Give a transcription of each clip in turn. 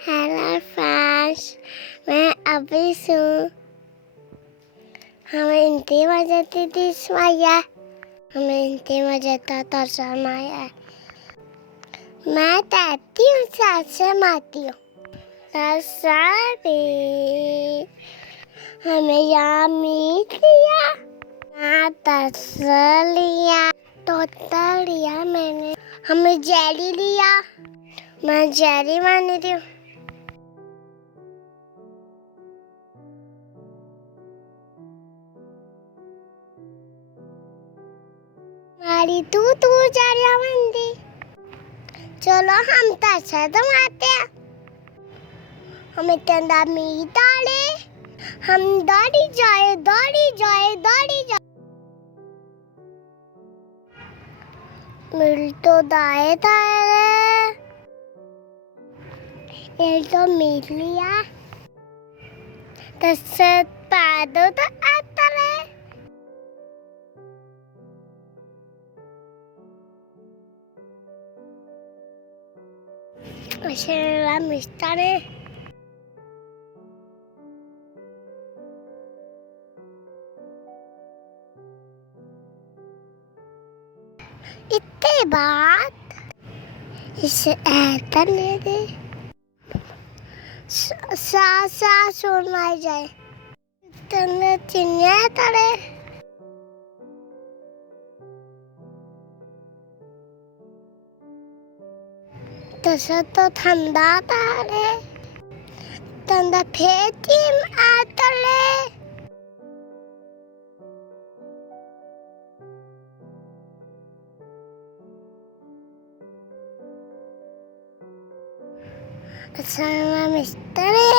Hello friends, मैं अभी हूँ। हमें इंतज़ार मजाती थी स्वाया, हमें इंतज़ार मजाता तरसान आया। मैं कहती हूँ सासे माती हूँ सारे हमें यहाँ मीट लिया, यहाँ तरसल लिया, तोता लिया मैंने, हमें जेली लिया, मैं जेली मानी थी। मारी तू जारिया मंदी, चलो हम ताशा आते हैं। हमें तंदा मीट डाले, हम दौड़ी जाए। मिल तो दाए तारे, ये तो मीट लिया, तस्से पादो तो आता है। Masalah mistane. इतने बाद इसे ऐसा ले दे, सा सुना जाए। इतने चिन्या तड़े, तसा तो ठंडा तारे, ठंडा फेंटी आतले। Sama misteri,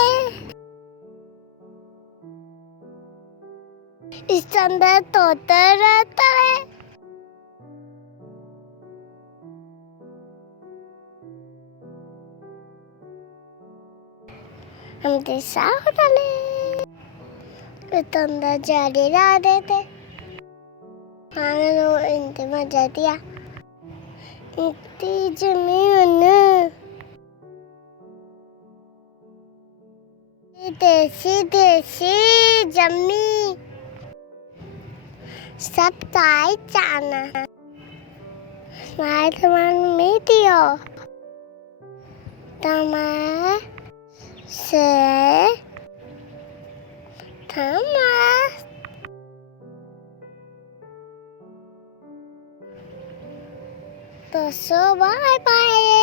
istandar total tare. हम दिशा डाले, istandar jadi rade te. Hanya lo inti majadi ya, inti jeminu. देसी जम्मी सब ताई चाना माय तमान मीटियो तमा से तमा तो सो बाय बाय।